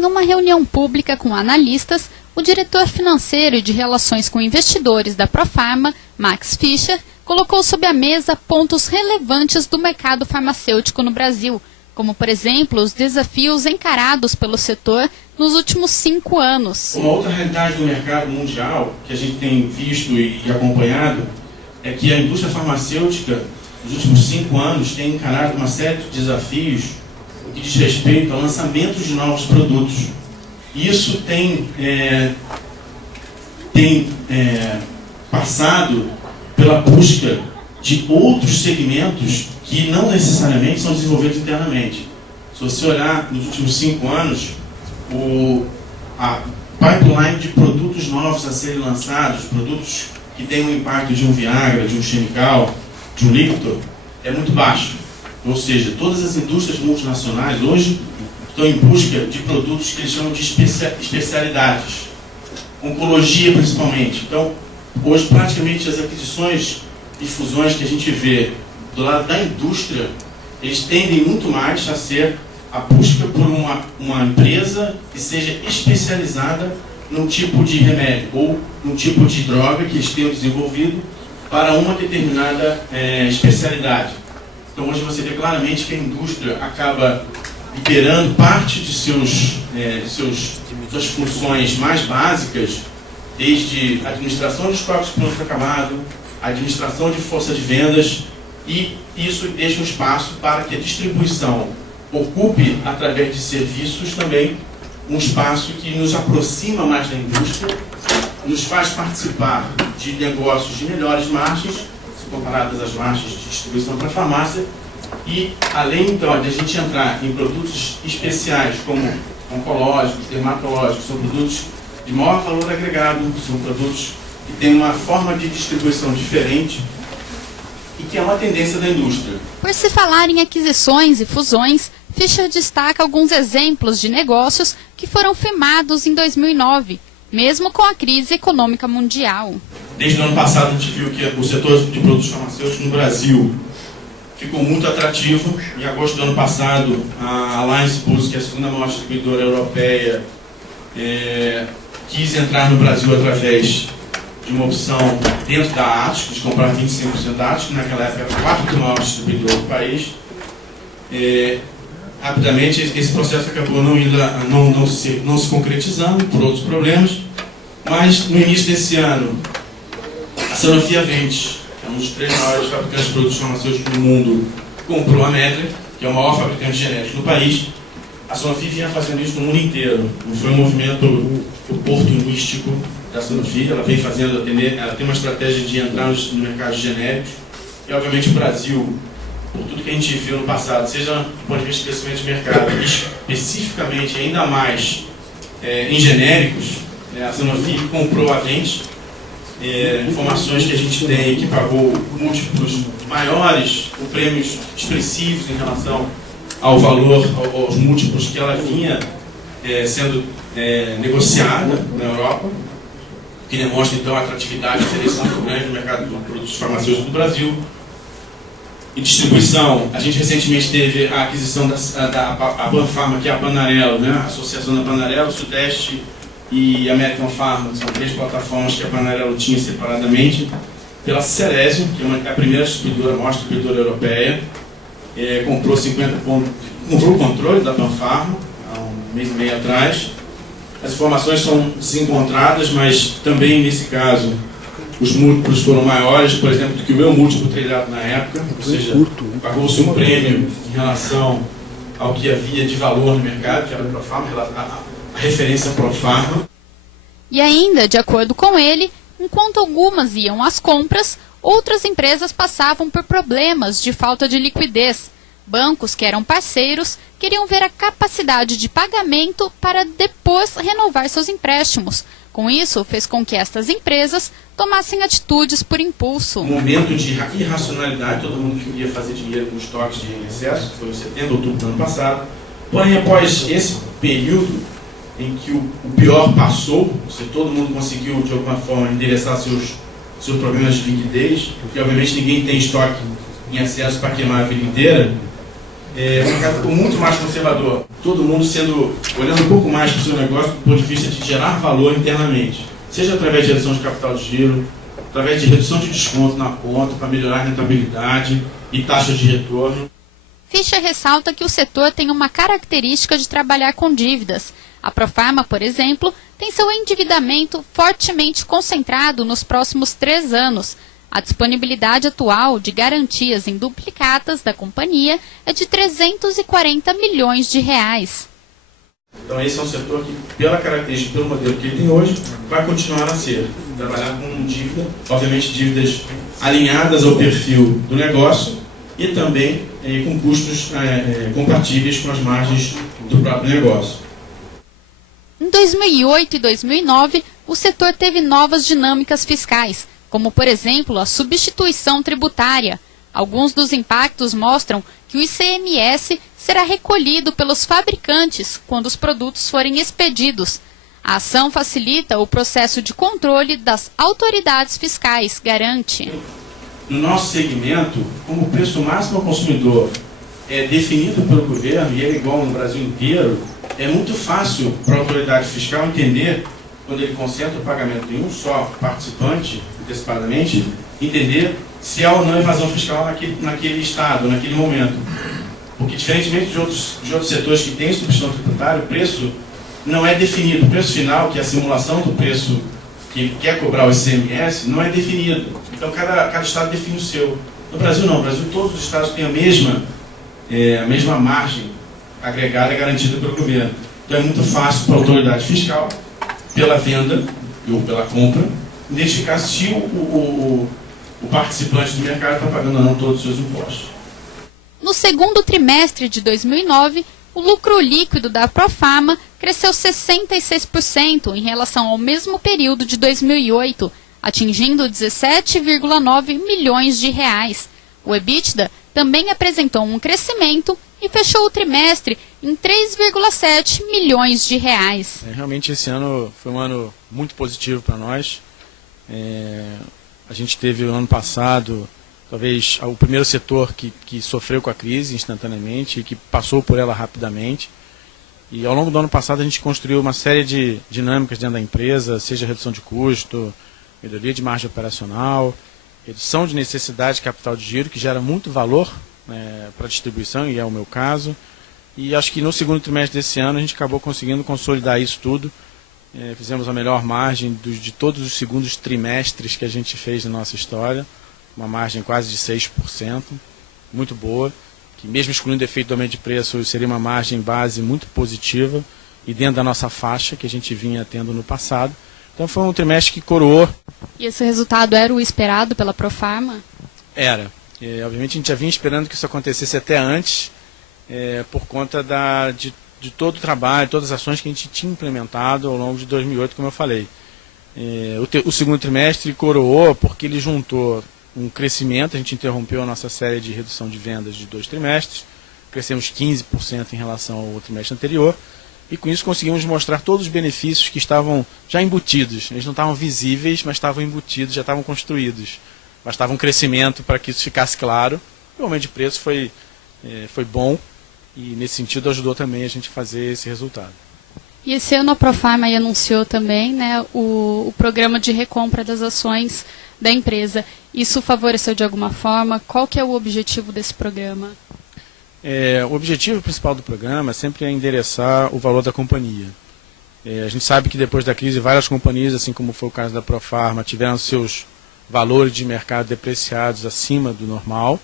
Em uma reunião pública com analistas, o diretor financeiro e de relações com investidores da Profarma, Max Fischer, colocou sob a mesa pontos relevantes do mercado farmacêutico no Brasil, como, por exemplo, os desafios encarados pelo setor nos últimos 5 anos. Uma outra realidade do mercado mundial que a gente tem visto e acompanhado é que a indústria farmacêutica, nos últimos 5 anos, tem encarado uma série de desafios no que diz respeito ao lançamento de novos produtos. Isso tem passado pela busca de outros segmentos que não necessariamente são desenvolvidos internamente. Se você olhar nos últimos 5 anos, a pipeline de produtos novos a serem lançados, produtos que têm um impacto de um Viagra, de um Xenical, de um Lipitor, é muito baixo. Ou seja, todas as indústrias multinacionais hoje estão em busca de produtos que eles chamam de especialidades. Oncologia, principalmente. Então, hoje, praticamente, as aquisições e fusões que a gente vê do lado da indústria, eles tendem muito mais a ser a busca por uma empresa que seja especializada num tipo de remédio ou num tipo de droga que eles tenham desenvolvido para uma determinada especialidade. Então, hoje você vê claramente que a indústria acaba liberando parte de suas funções mais básicas, desde administração de estoques de produto acabado, administração de força de vendas, e isso deixa um espaço para que a distribuição ocupe, através de serviços, também um espaço que nos aproxima mais da indústria, nos faz participar de negócios de melhores margens, se comparadas às margens de distribuição para a farmácia, e além então de a gente entrar em produtos especiais como oncológicos, dermatológicos, são produtos de maior valor agregado, são produtos que têm uma forma de distribuição diferente e que é uma tendência da indústria. Por se falar em aquisições e fusões, Fischer destaca alguns exemplos de negócios que foram firmados em 2009, mesmo com a crise econômica mundial. Desde o ano passado a gente viu que o setor de produtos farmacêuticos no Brasil ficou muito atrativo. Em agosto do ano passado, a Alliance Plus, que é a segunda maior distribuidora europeia, quis entrar no Brasil através de uma opção dentro da Atis, de comprar 25% da Atis, que naquela época era o quarto maior distribuidor do país. Rapidamente, esse processo acabou não se concretizando por outros problemas, mas no início desse ano, a Sanofi Aventis, um dos 3 maiores fabricantes de produtos farmacêuticos do mundo, comprou a Medley, que é o maior fabricante de genéricos do país. A Sanofi vinha fazendo isso no mundo inteiro. Não foi um movimento oportunístico da Sanofi. Ela vem fazendo, ela tem uma estratégia de entrar no mercado de genéricos. E, obviamente, o Brasil, por tudo que a gente viu no passado, seja do ponto de vista de crescimento de mercado, especificamente, ainda mais em genéricos, a Sanofi comprou a Aventis. Informações que a gente tem que pagou múltiplos maiores, com prêmios expressivos em relação ao valor, aos múltiplos que ela vinha sendo negociada na Europa, que demonstra então a atratividade e interesse muito grande no mercado de produtos farmacêuticos do Brasil. Em distribuição, a gente recentemente teve a aquisição da Banfarma, que é a Panarello, né? A associação da Panarello, Sudeste e American Pharma, que são 3 plataformas que a Panarello tinha separadamente, pela Ceresio, que é a primeira distribuidora, a maior distribuidora europeia. Comprou o controle da Banfarma há 1 mês e meio atrás. As informações são desencontradas, mas também nesse caso os múltiplos foram maiores, por exemplo, do que o meu múltiplo tradado na época, ou seja, pagou-se um prêmio em relação ao que havia de valor no mercado, que era a Profarma, a referência Profarma. E ainda, de acordo com ele, enquanto algumas iam às compras, outras empresas passavam por problemas de falta de liquidez. Bancos que eram parceiros queriam ver a capacidade de pagamento para depois renovar seus empréstimos. Com isso, fez com que estas empresas tomassem atitudes por impulso. Um momento de irracionalidade, todo mundo queria fazer dinheiro com estoques de excesso, foi em setembro, outubro do ano passado. Porém, após esse período em que o pior passou, todo mundo conseguiu de alguma forma endereçar seus problemas de liquidez, porque obviamente ninguém tem estoque em excesso para queimar a vida inteira, um mercado ficou muito mais conservador. Todo mundo olhando um pouco mais para o seu negócio do ponto de vista de gerar valor internamente. Seja através de redução de capital de giro, através de redução de desconto na conta para melhorar a rentabilidade e taxa de retorno. Fischer ressalta que o setor tem uma característica de trabalhar com dívidas. A Profarma, por exemplo, tem seu endividamento fortemente concentrado nos próximos 3 anos. A disponibilidade atual de garantias em duplicatas da companhia é de 340 milhões de reais. Então esse é um setor que, pela característica, pelo modelo que ele tem hoje, vai continuar a ser. Trabalhar com dívida, obviamente dívidas alinhadas ao perfil do negócio e também com custos compatíveis com as margens do próprio negócio. Em 2008 e 2009, o setor teve novas dinâmicas fiscais, como, por exemplo, a substituição tributária. Alguns dos impactos mostram que o ICMS será recolhido pelos fabricantes quando os produtos forem expedidos. A ação facilita o processo de controle das autoridades fiscais, garante. No nosso segmento, como o preço máximo ao consumidor é definido pelo governo e é igual no Brasil inteiro, é muito fácil para a autoridade fiscal entender, quando ele concentra o pagamento em um só participante, antecipadamente, entender se há ou não evasão fiscal naquele estado, naquele momento. Porque, diferentemente de outros setores que têm substituição tributária, o preço não é definido. O preço final, que é a simulação do preço que ele quer cobrar o ICMS, não é definido. Então, cada estado define o seu. No Brasil, não. No Brasil, todos os estados têm a mesma margem agregada garantida pelo governo. Então, é muito fácil para a autoridade fiscal, pela venda ou pela compra, identificar se o participante do mercado está pagando ou não todos os seus impostos. No segundo trimestre de 2009, o lucro líquido da Profarma cresceu 66% em relação ao mesmo período de 2008, atingindo 17,9 milhões de reais. O EBITDA também apresentou um crescimento e fechou o trimestre em 3,7 milhões de reais. Realmente esse ano foi um ano muito positivo para nós. A gente teve o ano passado, talvez, o primeiro setor que sofreu com a crise instantaneamente e que passou por ela rapidamente. E ao longo do ano passado a gente construiu uma série de dinâmicas dentro da empresa, seja redução de custo, melhoria de margem operacional, redução de necessidade de capital de giro, que gera muito valor para a distribuição, e é o meu caso. E acho que no segundo trimestre desse ano a gente acabou conseguindo consolidar isso tudo. Fizemos a melhor margem de todos os segundos trimestres que a gente fez na nossa história, uma margem quase de 6%, muito boa, que mesmo excluindo o efeito do aumento de preço, seria uma margem base muito positiva e dentro da nossa faixa que a gente vinha tendo no passado. Então foi um trimestre que coroou. E esse resultado era o esperado pela Profarma? Era. Obviamente a gente já vinha esperando que isso acontecesse até antes, por conta de todo o trabalho, todas as ações que a gente tinha implementado ao longo de 2008, como eu falei. O segundo trimestre coroou porque ele juntou um crescimento, a gente interrompeu a nossa série de redução de vendas de 2 trimestres, crescemos 15% em relação ao trimestre anterior, e com isso conseguimos mostrar todos os benefícios que estavam já embutidos. Eles não estavam visíveis, mas estavam embutidos, já estavam construídos. Bastava um crescimento para que isso ficasse claro. O aumento de preço foi bom e, nesse sentido, ajudou também a gente a fazer esse resultado. E esse ano a Profarma aí anunciou também, né, o programa de recompra das ações da empresa. Isso favoreceu de alguma forma? Qual que é o objetivo desse programa? O objetivo principal do programa sempre é endereçar o valor da companhia. A gente sabe que depois da crise várias companhias, assim como foi o caso da Profarma, tiveram seus valores de mercado depreciados acima do normal,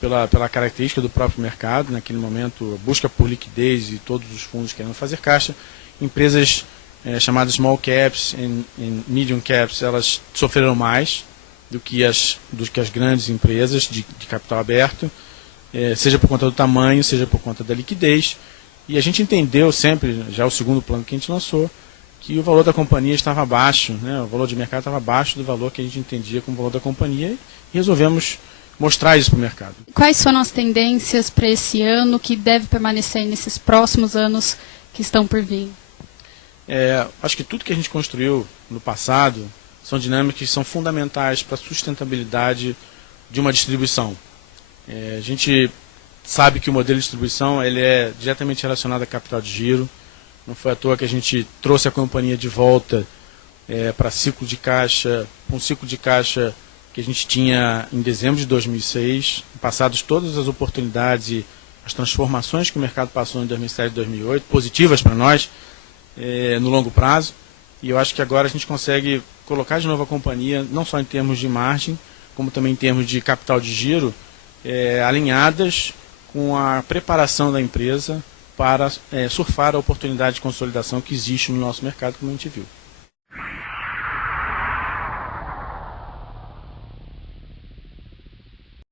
pela característica do próprio mercado. Naquele momento, a busca por liquidez e todos os fundos querendo fazer caixa. Empresas chamadas small caps e medium caps, elas sofreram mais do que as grandes empresas de capital aberto, seja por conta do tamanho, seja por conta da liquidez. E a gente entendeu sempre, já o segundo plano que a gente lançou, que o valor da companhia estava abaixo, né? O valor de mercado estava abaixo do valor que a gente entendia como valor da companhia, e resolvemos mostrar isso para o mercado. Quais foram as tendências para esse ano que deve permanecer nesses próximos anos que estão por vir? Acho que tudo que a gente construiu no passado são dinâmicas que são fundamentais para a sustentabilidade de uma distribuição. A gente sabe que o modelo de distribuição ele é diretamente relacionado a capital de giro. Não foi à toa que a gente trouxe a companhia de volta para ciclo de caixa, um ciclo de caixa que a gente tinha em dezembro de 2006, passadas todas as oportunidades e as transformações que o mercado passou em 2007 e 2008, positivas para nós, no longo prazo. E eu acho que agora a gente consegue colocar de novo a companhia, não só em termos de margem, como também em termos de capital de giro, alinhadas com a preparação da empresa para surfar a oportunidade de consolidação que existe no nosso mercado, como a gente viu.